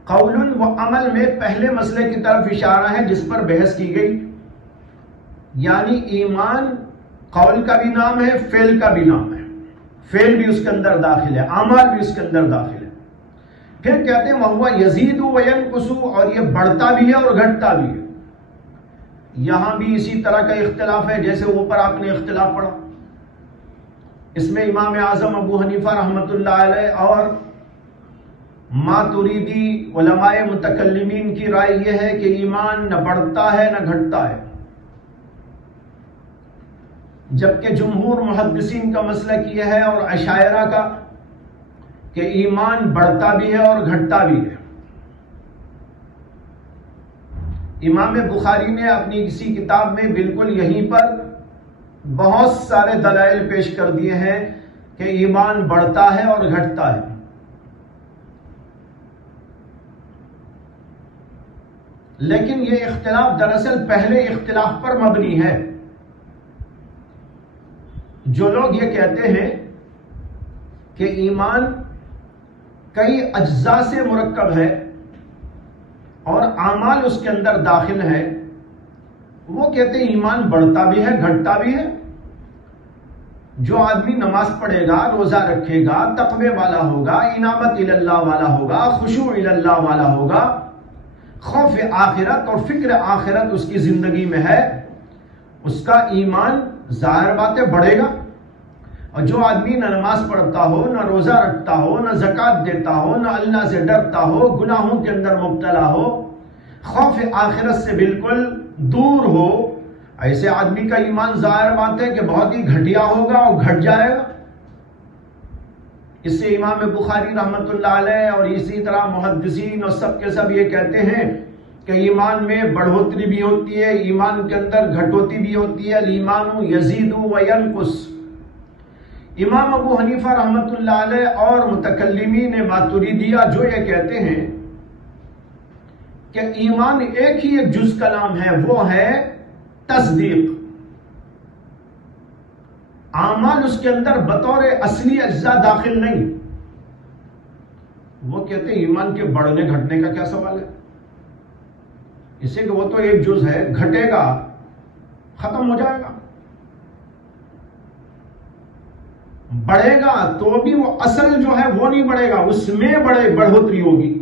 قول و عمل میں پہلے مسئلے کی طرف اشارہ ہے جس پر بحث کی گئی، یعنی ایمان قول کا بھی نام ہے، فعل کا بھی نام ہے. فعل بھی اس کے اندر داخل ہے، اعمال بھی اس کے اندر داخل ہے. پھر کہتے ہیں وَهُوَ يَزِيدُ وَيَنْقُصُ، اور یہ بڑھتا بھی ہے اور گھٹتا بھی ہے. یہاں بھی اسی طرح کا اختلاف ہے جیسے اوپر آپ نے اختلاف پڑھا. اس میں امام اعظم ابو حنیفہ رحمۃ اللہ علیہ اور ماتریدی علماء متکلمین کی رائے یہ ہے کہ ایمان نہ بڑھتا ہے نہ گھٹتا ہے، جبکہ جمہور محدثین کا مسلک یہ ہے اور اشاعرہ کا کہ ایمان بڑھتا بھی ہے اور گھٹتا بھی ہے. امام بخاری نے اپنی کسی کتاب میں بالکل یہیں پر بہت سارے دلائل پیش کر دیے ہیں کہ ایمان بڑھتا ہے اور گھٹتا ہے. لیکن یہ اختلاف دراصل پہلے اختلاف پر مبنی ہے. جو لوگ یہ کہتے ہیں کہ ایمان کئی اجزاء سے مرکب ہے اور اعمال اس کے اندر داخل ہے، وہ کہتے ہیں ایمان بڑھتا بھی ہے گھٹتا بھی ہے. جو آدمی نماز پڑھے گا، روزہ رکھے گا، تقوی والا ہوگا، انابت اللہ والا ہوگا، خشوع اللہ والا ہوگا، خوف آخرت اور فکر آخرت اس کی زندگی میں ہے، اس کا ایمان ظاہر بات ہے بڑھے گا. اور جو آدمی نہ نماز پڑھتا ہو، نہ روزہ رکھتا ہو، نہ زکوٰۃ دیتا ہو، نہ اللہ سے ڈرتا ہو، گناہوں کے اندر مبتلا ہو، خوف آخرت سے بالکل دور ہو، ایسے آدمی کا ایمان ظاہر بات ہے کہ بہت ہی گھٹیا ہوگا اور گھٹ جائے گا. اس سے امام بخاری رحمت اللہ علیہ اور اسی طرح محدثین اور سب کے سب یہ کہتے ہیں کہ ایمان میں بڑھوتری بھی ہوتی ہے، ایمان کے اندر گھٹوتی بھی ہوتی ہے. الایمان یزید و ینقص. امام ابو حنیفہ رحمت اللہ علیہ اور متکلمین ماتریدیہ جو یہ کہتے ہیں کہ ایمان ایک ہی ایک جز کا نام ہے، وہ ہے تصدیق. اعمال اس کے اندر بطور اصلی اجزاء داخل نہیں. وہ کہتے ہیں ایمان کے بڑھنے گھٹنے کا کیا سوال ہے، اسے کہ وہ تو ایک جز ہے، گھٹے گا ختم ہو جائے گا، بڑھے گا تو بھی وہ اصل جو ہے وہ نہیں بڑھے گا، اس میں بڑھوتری ہوگی.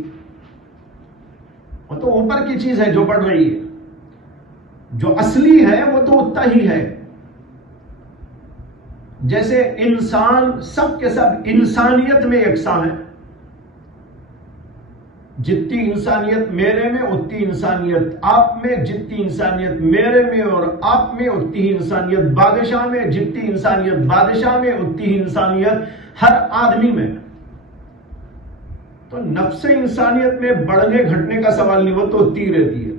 وہ تو اوپر کی چیز ہے جو بڑھ رہی ہے، جو اصلی ہے وہ تو اتنا ہی ہے. جیسے انسان سب کے سب انسانیت میں یکساں ہے، جتنی انسانیت میرے میں اتنی انسانیت آپ میں، جتنی انسانیت میرے میں اور آپ میں اتنی ہی انسانیت بادشاہ میں، جتنی انسانیت بادشاہ میں اتنی ہی انسانیت ہر آدمی میں. تو نفس انسانیت میں بڑھنے گھٹنے کا سوال نہیں، وہ تو اتنی رہتی ہے.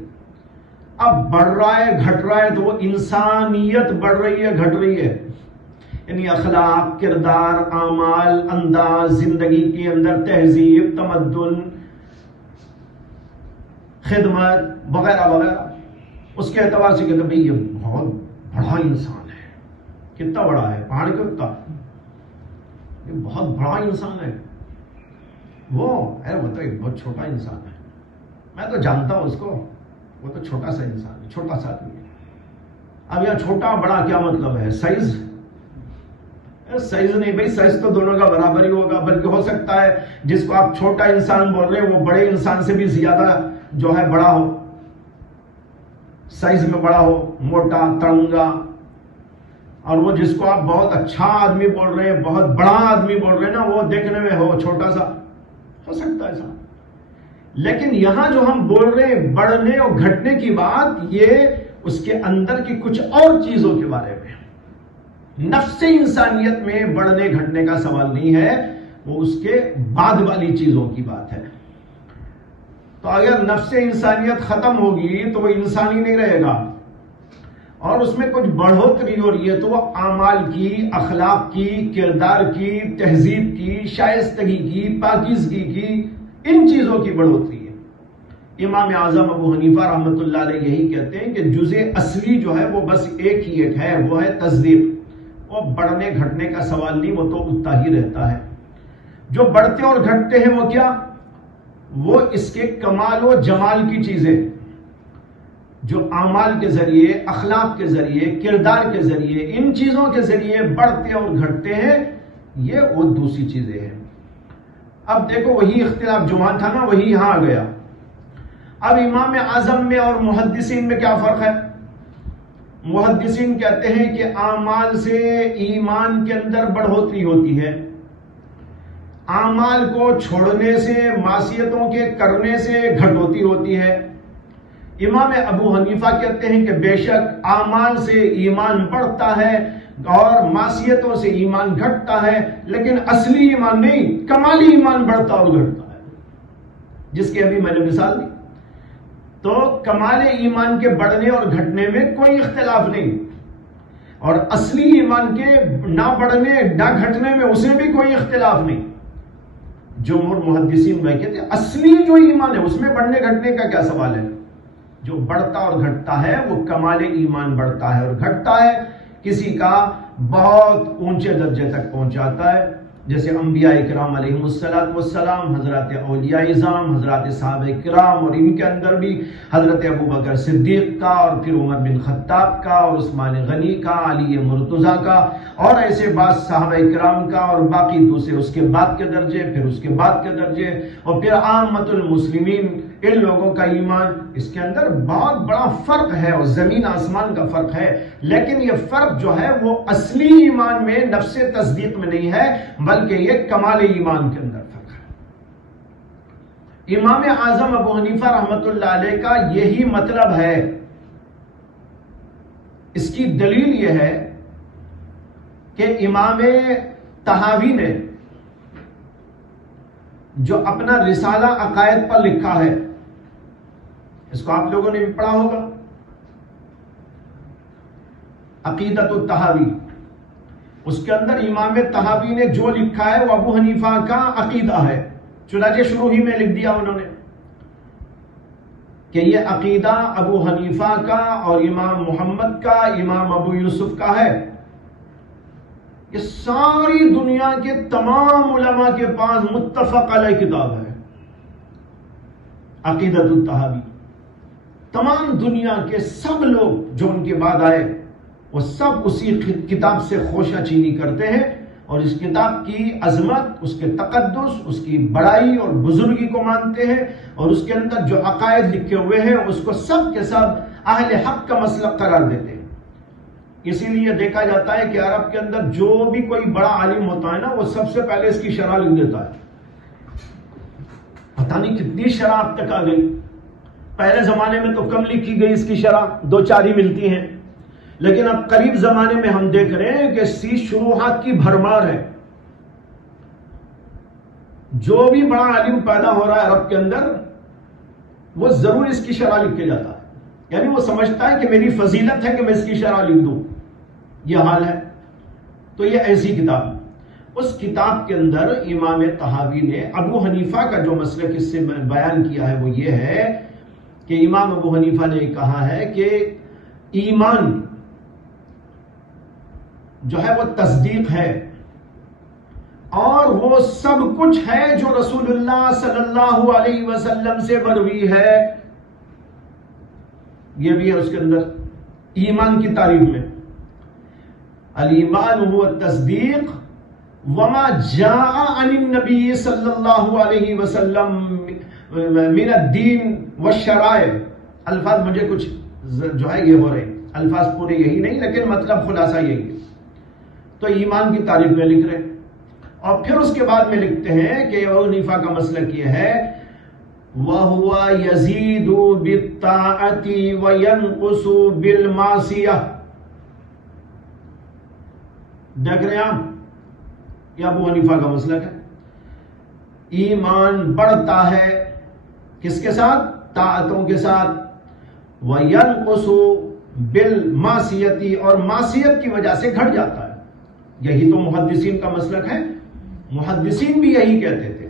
اب بڑھ رہا ہے گھٹ رہا ہے تو وہ انسانیت بڑھ رہی ہے گھٹ رہی ہے، یعنی اخلاق، کردار، اعمال، انداز، زندگی کے اندر تہذیب، تمدن، خدمت وغیرہ وغیرہ. اس کے اعتبار سے کہتے ہیں بھئی یہ بہت بڑا انسان ہے. کتنا بڑا ہے؟ پہاڑ کے اتنا. یہ بہت بڑا انسان ہے. وہ تو ایک بہت چھوٹا انسان ہے، میں تو جانتا ہوں اس کو، وہ تو چھوٹا سا انسان ہے، چھوٹا سا آدمی ہے. اب یہاں چھوٹا بڑا کیا مطلب ہے؟ سائز نہیں بھائی، سائز تو دونوں کا برابر ہی ہوگا، بلکہ ہو سکتا ہے جس کو آپ چھوٹا انسان بول رہے ہیں وہ بڑے انسان سے بھی زیادہ جو ہے بڑا ہو، سائز میں بڑا ہو، موٹا تڑنگا. اور وہ جس کو آپ بہت اچھا آدمی بول رہے ہیں، بہت بڑا آدمی بول رہے ہیں نا، وہ دیکھنے میں ہو چھوٹا سا، ہو سکتا ہے ایسا. لیکن یہاں جو ہم بول رہے ہیں بڑھنے اور گھٹنے کی بات، یہ اس کے اندر کی کچھ اور چیزوں کے بارے میں. نفس انسانیت میں بڑھنے گھٹنے کا سوال نہیں ہے، وہ اس کے بعد والی چیزوں کی بات ہے. تو اگر نفس انسانیت ختم ہوگی تو وہ انسانی نہیں رہے گا، اور اس میں کچھ بڑھوتری ہو رہی ہے تو وہ اعمال کی، اخلاق کی، کردار کی، تہذیب کی، شائستگی کی، پاکیزگی کی، ان چیزوں کی بڑھوتری ہے. امام اعظم ابو حنیفہ رحمت اللہ علیہ یہی کہتے ہیں کہ جزء اصلی جو ہے وہ بس ایک ہی ایک ہے، وہ ہے تصدیق. وہ بڑھنے گھٹنے کا سوال نہیں، وہ تو اتنا ہی رہتا ہے. جو بڑھتے اور گھٹتے ہیں وہ کیا؟ وہ اس کے کمال و جمال کی چیزیں، جو اعمال کے ذریعے، اخلاق کے ذریعے، کردار کے ذریعے، ان چیزوں کے ذریعے بڑھتے اور گھٹتے ہیں، یہ وہ دوسری چیزیں ہیں. اب دیکھو وہی اختلاف جو وہاں تھا نا وہی یہاں آ گیا. اب امام اعظم میں اور محدثین میں کیا فرق ہے؟ محدثین کہتے ہیں کہ اعمال سے ایمان کے اندر بڑھوتری ہوتی ہے، اعمال کو چھوڑنے سے، معصیتوں کے کرنے سے گھٹوتی ہوتی ہے. امام ابو حنیفہ کہتے ہیں کہ بے شک اعمال سے ایمان بڑھتا ہے اور معصیتوں سے ایمان گھٹتا ہے، لیکن اصلی ایمان نہیں، کمالی ایمان بڑھتا اور گھٹتا ہے، جس کی ابھی میں نے مثال دی. تو کمال ایمان کے بڑھنے اور گھٹنے میں کوئی اختلاف نہیں، اور اصلی ایمان کے نہ بڑھنے نہ گھٹنے میں اسے بھی کوئی اختلاف نہیں. جمہور محدثین میں کہتے ہیں اصلی جو ایمان ہے اس میں بڑھنے گھٹنے کا کیا سوال ہے. جو بڑھتا اور گھٹتا ہے وہ کمال ایمان بڑھتا ہے اور گھٹتا ہے کسی کا بہت اونچے درجے تک پہنچاتا ہے. جیسے انبیاء کرام علیہ السلام، حضرات اولیاء اعظام، حضرات صحابہ کرام، اور ان کے اندر بھی حضرت ابوبکر صدیق کا، اور پھر عمر بن خطاب کا، اور عثمان غنی کا، علی مرتضیٰ کا، اور ایسے بعض صحابہ کرام کا، اور باقی دوسرے اس کے بعد کے درجے، پھر اس کے بعد کے درجے، اور پھر عامت المسلمین، ان لوگوں کا ایمان. اس کے اندر بہت بڑا فرق ہے اور زمین آسمان کا فرق ہے. لیکن یہ فرق جو ہے وہ اصلی ایمان میں، نفس تصدیق میں نہیں ہے، بلکہ یہ کمال ایمان کے اندر فرق ہے. امام اعظم ابو حنیفہ رحمۃ اللہ علیہ کا یہی مطلب ہے. اس کی دلیل یہ ہے کہ امام طحاوی نے جو اپنا رسالہ عقائد پر لکھا ہے، اس کو آپ لوگوں نے بھی پڑھا ہوگا، عقیدۃ الطحاوی. اس کے اندر امام طحاوی نے جو لکھا ہے وہ ابو حنیفہ کا عقیدہ ہے. چنانچہ شروع ہی میں لکھ دیا انہوں نے کہ یہ عقیدہ ابو حنیفہ کا اور امام محمد کا، امام ابو یوسف کا ہے. یہ ساری دنیا کے تمام علماء کے پاس متفق علیہ کتاب ہے عقیدۃ الطحاوی. تمام دنیا کے سب لوگ جو ان کے بعد آئے وہ سب اسی کتاب سے خوشہ چینی کرتے ہیں، اور اس کتاب کی عظمت، اس کے تقدس، اس کی بڑائی اور بزرگی کو مانتے ہیں، اور اس کے اندر جو عقائد لکھے ہوئے ہیں اس کو سب کے سب اہل حق کا مسلک قرار دیتے ہیں. اسی لیے دیکھا جاتا ہے کہ عرب کے اندر جو بھی کوئی بڑا عالم ہوتا ہے نا، وہ سب سے پہلے اس کی شرح لکھ دیتا ہے. پتہ نہیں کتنی شرح اب تک آ گئی. پہلے زمانے میں تو کم لکھی گئی اس کی شرح، 2-4 ہی ملتی ہیں، لیکن اب قریب زمانے میں ہم دیکھ رہے ہیں کہ اس کی شروحات کی بھرمار ہے. جو بھی بڑا عالم پیدا ہو رہا ہے عرب کے اندر، وہ ضرور اس کی شرح لکھ کے جاتا ہے. یعنی وہ سمجھتا ہے کہ میری فضیلت ہے کہ میں اس کی شرح لکھ دوں. یہ حال ہے. تو یہ ایسی کتاب، اس کتاب کے اندر امام طحاوی نے ابو حنیفہ کا جو مسلک اس سے بیان کیا ہے وہ یہ ہے کہ امام ابو حنیفہ نے کہا ہے کہ ایمان جو ہے وہ تصدیق ہے، اور وہ سب کچھ ہے جو رسول اللہ صلی اللہ علیہ وسلم سے مروی ہے. یہ بھی ہے اس کے اندر ایمان کی تعریف میں. الایمان هو التصدیق وما جاء عن النبی صلی اللہ علیہ وسلم من الدین والشرائع. الفاظ مجھے کچھ جو ہے یہ ہو رہے ہیں، الفاظ پورے یہی نہیں، لیکن مطلب خلاصہ یہی ہے. تو ایمان کی تعریف میں لکھ رہے ہیں، اور پھر اس کے بعد میں لکھتے ہیں کہ ابو حنیفہ کا مسلک یہ ہے وَهُوَ يَزِيدُ بِالطَّاعَةِ وَيَنْقُصُ بِالْمَعْصِيَةِ. دیکھ رہے ہیں آپ، یہ ابو حنیفہ کا مسلک ہے. ایمان بڑھتا ہے کس کے ساتھ؟ طاعتوں کے ساتھ. وَيَنْقُصُ بِالْمَعْصِيَةِ، اور معصیت کی وجہ سے گھٹ جاتا ہے. یہی تو محدثین کا مسلک ہے. محدثین بھی یہی کہتے تھے.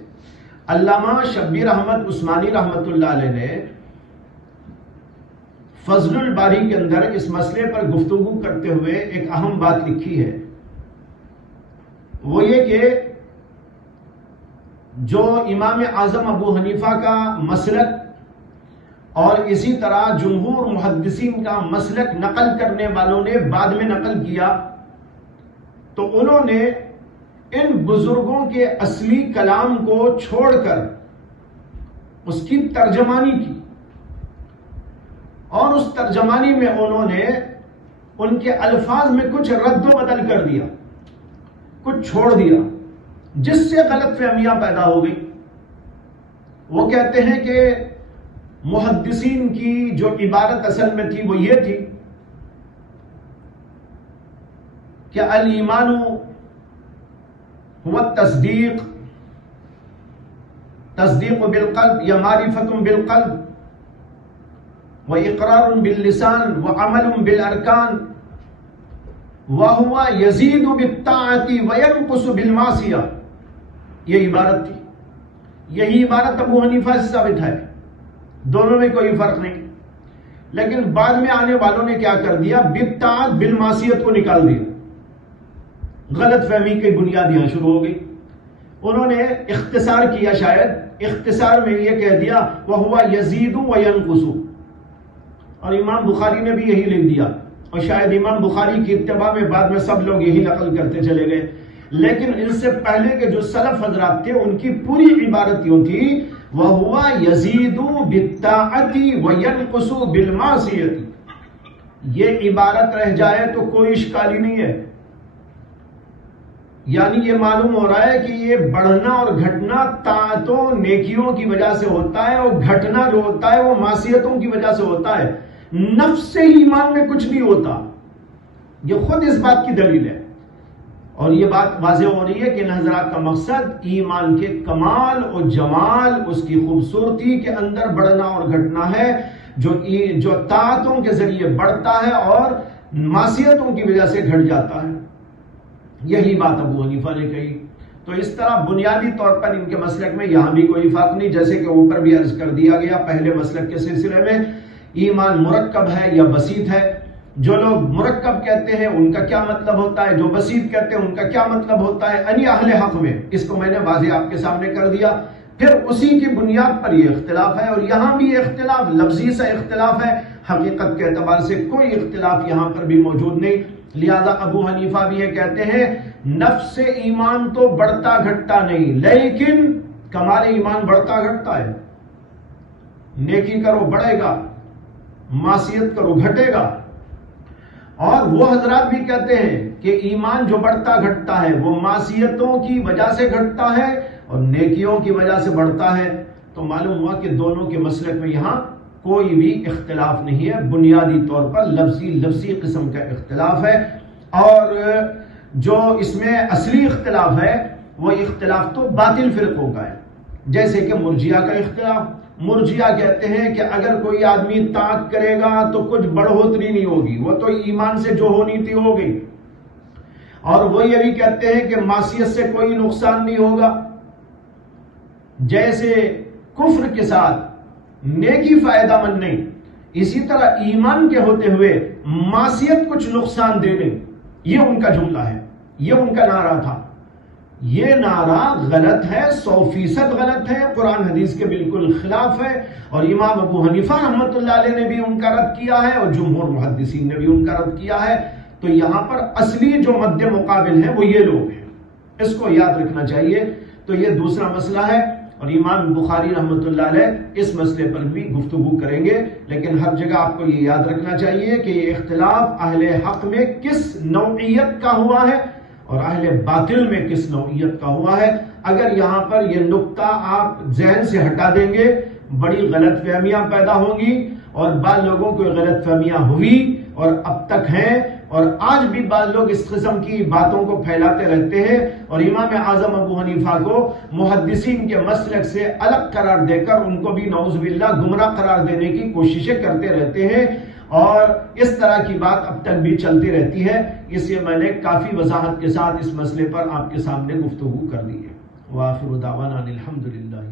علامہ شبیر احمد عثمانی رحمت اللہ علیہ نے فضل الباری کے اندر اس مسئلے پر گفتگو کرتے ہوئے ایک اہم بات لکھی ہے. وہ یہ کہ جو امام اعظم ابو حنیفہ کا مسلک اور اسی طرح جمہور محدثین کا مسلک نقل کرنے والوں نے بعد میں نقل کیا، تو انہوں نے ان بزرگوں کے اصلی کلام کو چھوڑ کر اس کی ترجمانی کی، اور اس ترجمانی میں انہوں نے ان کے الفاظ میں کچھ رد و بدل کر دیا، کچھ چھوڑ دیا، جس سے غلط فہمیاں پیدا ہو گئی. وہ کہتے ہیں کہ محدثین کی جو عبارت اصل میں تھی وہ یہ تھی کہ الایمان هو التصدیق، تصدیق بالقلب یا معرفت بالقلب، و اقرار باللسان و عمل بالارکان. وَهُوَ يَزِيدُ بِالطَّاعَةِ وَيَنْقُصُ بِالْمَعْصِيَةِ، یہ عبارت تھی. یہی عبارت ابو حنیفہ سے ثابت ہے، دونوں میں کوئی فرق نہیں. لیکن بعد میں آنے والوں نے کیا کر دیا؟ بالطاعت بالمعصیت کو نکال دیا. غلط فہمی کی بنیاد یہاں شروع ہو گئی. انہوں نے اختصار کیا، شاید اختصار میں یہ کہہ دیا وَهُوَ يَزِيدُ وَيَنْقُصُ، اور امام بخاری نے بھی یہی لکھ دیا، اور شاید امام بخاری کی اتباع میں بعد میں سب لوگ یہی نقل کرتے چلے گئے. لیکن ان سے پہلے کے جو سلف حضرات تھے ان کی پوری عبارت یوں تھی وَهُوَ يَزِيدُ بِالطَّاعَةِ وَيَنْقُصُ بِالْمَعْصِيَةِ. یہ عبارت رہ جائے تو کوئی اشکال ہی نہیں ہے. یعنی یہ معلوم ہو رہا ہے کہ یہ بڑھنا اور گھٹنا طاعتوں نیکیوں کی وجہ سے ہوتا ہے، اور گھٹنا جو ہوتا ہے وہ معصیتوں کی وجہ سے ہوتا ہے. نفس سے ایمان میں کچھ نہیں ہوتا. یہ خود اس بات کی دلیل ہے. اور یہ بات واضح ہو رہی ہے کہ ان حضرات کا مقصد ایمان کے کمال اور جمال، اس کی خوبصورتی کے اندر بڑھنا اور گھٹنا ہے، جو طاعتوں کے ذریعے بڑھتا ہے اور معصیتوں کی وجہ سے گھٹ جاتا ہے. یہی بات ابو حنیفہ نے کہی. تو اس طرح بنیادی طور پر ان کے مسلک میں یہاں بھی کوئی فرق نہیں، جیسے کہ اوپر بھی عرض کر دیا گیا پہلے مسلک کے سلسلے میں ایمان مرکب ہے یا بسیط ہے. جو لوگ مرکب کہتے ہیں ان کا کیا مطلب ہوتا ہے، جو بسیط کہتے ہیں ان کا کیا مطلب ہوتا ہے، یعنی اہل حق میں اس کو میں نے واضح آپ کے سامنے کر دیا. پھر اسی کی بنیاد پر یہ اختلاف ہے، اور یہاں بھی یہ اختلاف لفظی سے اختلاف ہے، حقیقت کے اعتبار سے کوئی اختلاف یہاں پر بھی موجود نہیں. لہذا ابو حنیفہ بھی یہ کہتے ہیں نفس سے ایمان تو بڑھتا گھٹتا نہیں، لیکن کمال ایمان بڑھتا گھٹتا ہے. نیکی کرو بڑھے گا، معصیت کرو گھٹے گا. اور وہ حضرات بھی کہتے ہیں کہ ایمان جو بڑھتا گھٹتا ہے وہ معصیتوں کی وجہ سے گھٹتا ہے اور نیکیوں کی وجہ سے بڑھتا ہے. تو معلوم ہوا کہ دونوں کے مسلک میں یہاں کوئی بھی اختلاف نہیں ہے، بنیادی طور پر لفظی قسم کا اختلاف ہے. اور جو اس میں اصلی اختلاف ہے وہ اختلاف تو باطل فرقوں کا ہے، جیسے کہ مرجیہ کا اختلاف. مرجیہ کہتے ہیں کہ اگر کوئی آدمی طاعت کرے گا تو کچھ بڑھوتری نہیں ہوگی، وہ تو ایمان سے جو ہونی تھی ہو گئی. اور وہ یہ بھی کہتے ہیں کہ معصیت سے کوئی نقصان نہیں ہوگا. جیسے کفر کے ساتھ نیکی فائدہ مند نہیں، اسی طرح ایمان کے ہوتے ہوئے معصیت کچھ نقصان دے دے. یہ ان کا جملہ ہے، یہ ان کا نعرہ تھا. یہ نعرہ غلط ہے، 100% غلط ہے، قرآن حدیث کے بالکل خلاف ہے. اور امام ابو حنیفہ رحمۃ اللہ علیہ نے بھی ان کا رد کیا ہے، اور جمہور محدثین نے بھی ان کا رد کیا ہے. تو یہاں پر اصلی جو مد مقابل ہے وہ یہ لوگ ہیں، اس کو یاد رکھنا چاہیے. تو یہ دوسرا مسئلہ ہے، اور امام بخاری رحمۃ اللہ علیہ اس مسئلے پر بھی گفتگو کریں گے. لیکن ہر جگہ آپ کو یہ یاد رکھنا چاہیے کہ یہ اختلاف اہل حق میں کس نوعیت کا ہوا ہے اور اہل باطل میں کس نوعیت کا ہوا ہے. اگر یہاں پر یہ نقطہ آپ ذہن سے ہٹا دیں گے بڑی غلط فہمیاں پیدا ہوں گی، اور بعض لوگوں کو غلط فہمیاں ہوئی اور اب تک ہیں، اور آج بھی بعض لوگ اس قسم کی باتوں کو پھیلاتے رہتے ہیں، اور امام اعظم ابو حنیفہ کو محدثین کے مسلک سے الگ قرار دے کر ان کو بھی نعوذ باللہ گمراہ قرار دینے کی کوششیں کرتے رہتے ہیں. اور اس طرح کی بات اب تک بھی چلتی رہتی ہے. اس لیے میں نے کافی وضاحت کے ساتھ اس مسئلے پر آپ کے سامنے گفتگو کر دی ہے. وآخر دعوانا الحمدللہ.